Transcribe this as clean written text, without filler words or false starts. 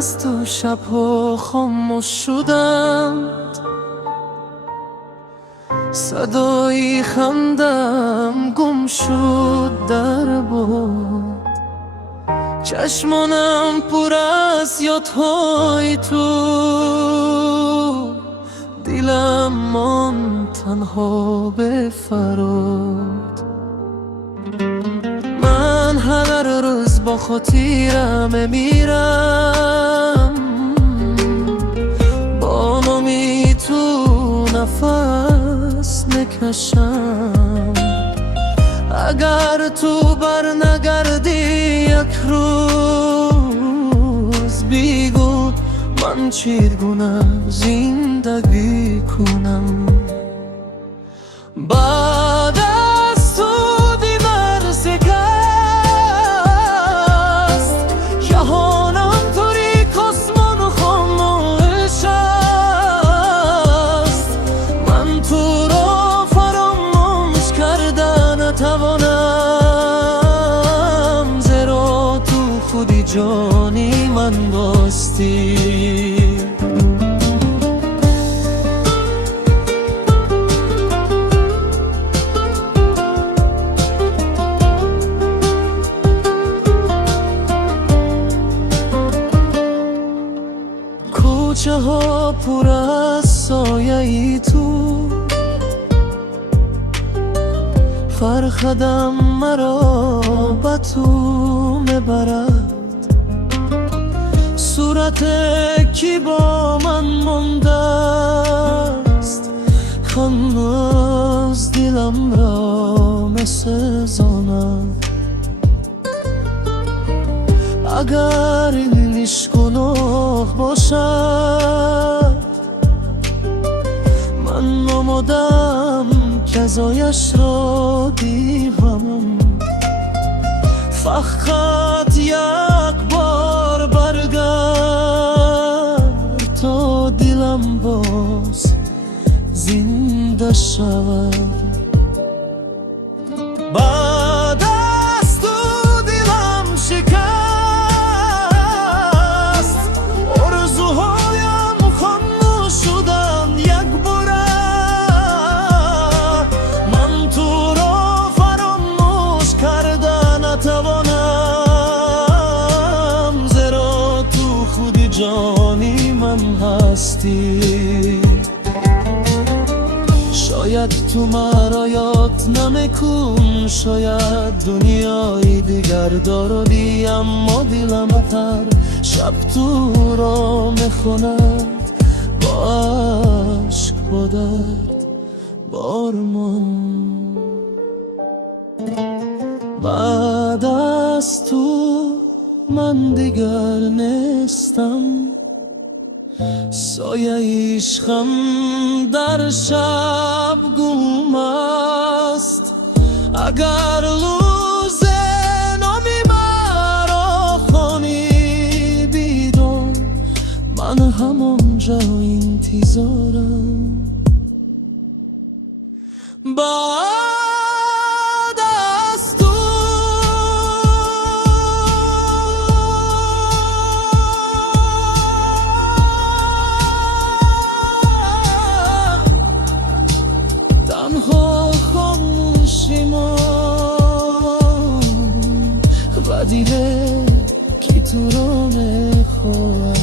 از تو شبها خاموش شدند، صدای خندم گم شد در باد، چشمانم پر از یادهای تو، دلم ماند تنها به فراد. من هر روز با خاطرم میرم، با نامی تو نفس میکشم. اگر تو بر نگردی یک روز، بگو من چگونه زندگی کنم. بعد از تو دیگر شکست، جهانم تاریک آسمان خاموش است. من تو را فراموش کرده نتوانم، زیرا تو خودی جانی من داشتی. کوچه ها پر از سایه ای تو، فرخدم مرا به تو میبرد. صورت کی با من مانده است، هنوز دلم را میسوزاند. اگر این عشق گناه باشد، من نمودم جزایش را دیوم. فقط یک بار برگرد تا دلم باز زنده شود. بعد از تو دلم شکست، آرزوهایم خاموش شدند یک باره. من تو را فراموش کرده نتوانم، زیرا تو خود جانی من هستی. شاید تو مرا یاد نمیکن، شاید دنیای دیگر داری، اما دلم هر شب تو را میخوند با عشق با درد بارمان. بعد از تو من دیگر نیستم، سایه عشقم در شب گم است. اگر روز نامی مرا خوانی، بدون من همانجا انتظارم. بعد از تو تنها خاموشی من و دیگه کی تو رو میخواد.